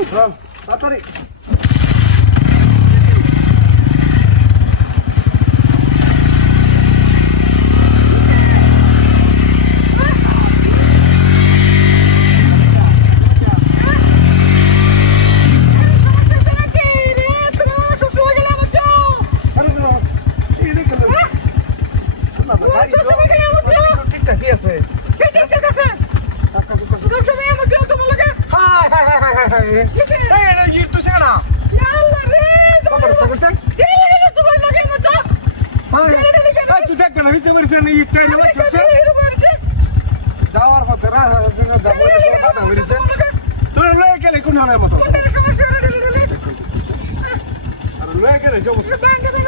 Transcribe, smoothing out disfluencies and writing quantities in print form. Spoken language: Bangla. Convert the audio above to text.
তাড়াতাড়ি যাওয়ার পথে তোর লয়ে গেলে কোন মতো আর লয়ে গেলে